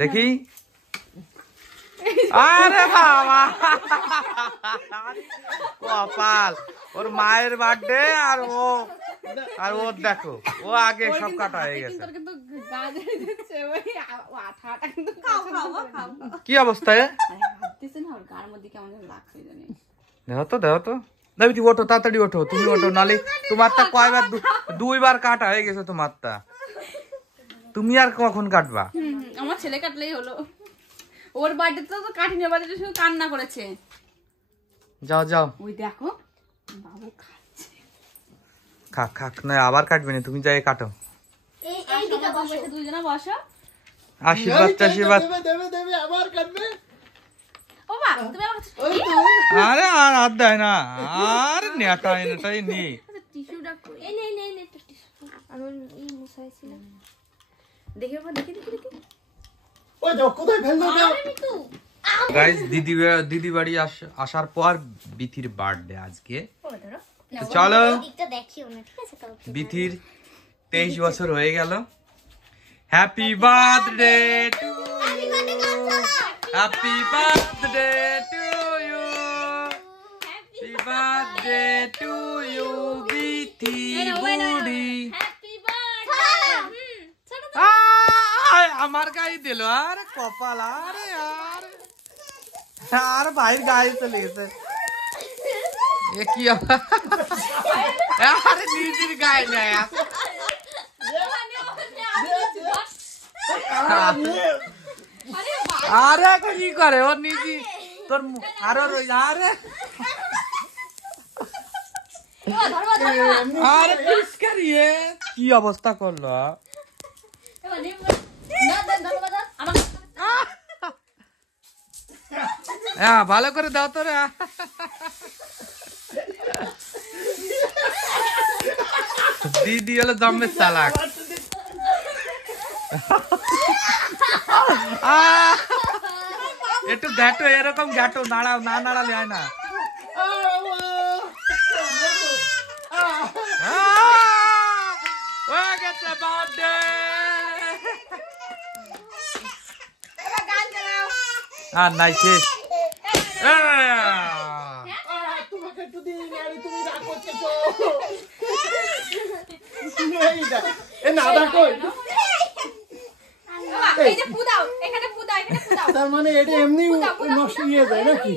দেখি। আরে বাবা কপাল, ওর মায়ের বার্থডে আর ওর দেখো, ও আগে সব কাটা হয়ে গেছে। কি অবস্থা? দেখো তো দেখো তো, তুমি ওঠো, তাড়াতাড়ি ওঠো, তুমি ওঠো, নালে তোমারটা কয়বার, 2 বার কাটা হয়ে গেছে তোমারটা, তুমি আর কখন কাটবা? আমার ছেলে কাটলেই হলো। ওর বার্থডে তো কাটিনি, বার্থডে শুধু কান্না করেছে। যাও যাও, ওই দেখো বাবু খাচ্ছে। খাক না, আবার কাটবে না, তুমি যাই কাটো। এই দিকে বসো, দুইজনা বসো। আশীর্বাদ আশীর্বাদ দেবে আবার কাটবে। ও মা, তুমি আমাকে আরে আর হাত দেয় না, আর নেটাই নি। টিস্যুটা কই? এই নে টিস্যু। আমি এই মুছাইছি। দেখি বাবা, দেখি। ওই দেখো কোথায় ফেললো না। গাইস, দিদি বাড়ি আসার পর বিথির বার্থডে আজকে। তো চলো, বিথির 23 বছর হয়ে গেল। Happy birthday to you, happy birthday to you, happy birthday to you Bithi বুড়ি। আমার গায়ে দিল, আরে কপাল, আরে আর ভাইয়ের গায়ে চলে গেছে। কি আরে নিজের গায়ে নেয়, আরে কি করে ওর নিজে তোর আরো আরে আরে কি অবস্থা করলো। হ্যাঁ, ভালো করে দাও তো রে। দিদি হলো জম্মের চালাক। একটু ঘাটো, এরকম ঘাটো, নাড়াও, না নাড়ালে হয় না। হয়ে গেছে বার্থডে। আর নাই শেষ। তোমাকে একটু দিই না, তুমি রাগ করতেছো। তার মানে এটা এমনি নষ্ট হয়ে যায় নাকি?